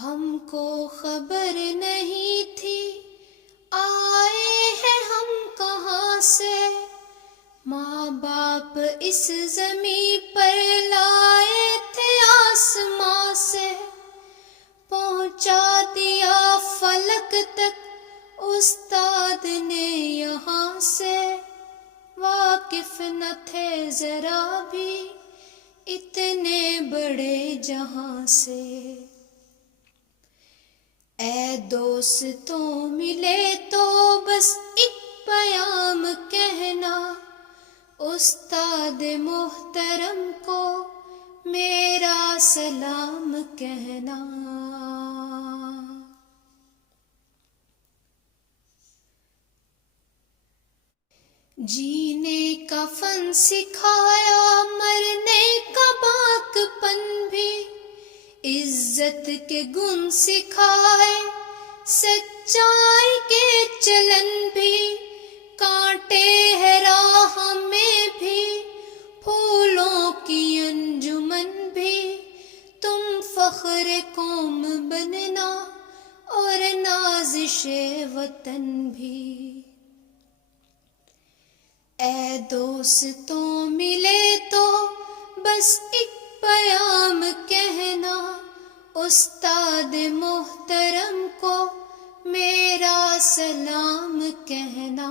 ہم کو خبر نہیں تھی آئے ہیں ہم کہاں سے، ماں باپ اس زمیں پر لائے تھے آسماں سے، پہنچا دیا فلک تک استاد نے یہاں سے، واقف نہ تھے ذرا بھی اتنے بڑے جہاں سے۔ اے دوستوں ملے تو بس ایک پیام کہنا، استاد محترم کو میرا سلام کہنا۔ جینے کا فن سکھایا، مرنے کا باک پن بھی، عزت کے گن سکھائے، سچائی کے چلن بھی، کانٹے ہے راہ میں بھی، پھولوں کی انجمن بھی، تم فخر قوم بننا اور نازش وطن بھی۔ اے دوستوں ملے تو بس ایک پیام کہنا، استاد محترم کو میرا سلام کہنا۔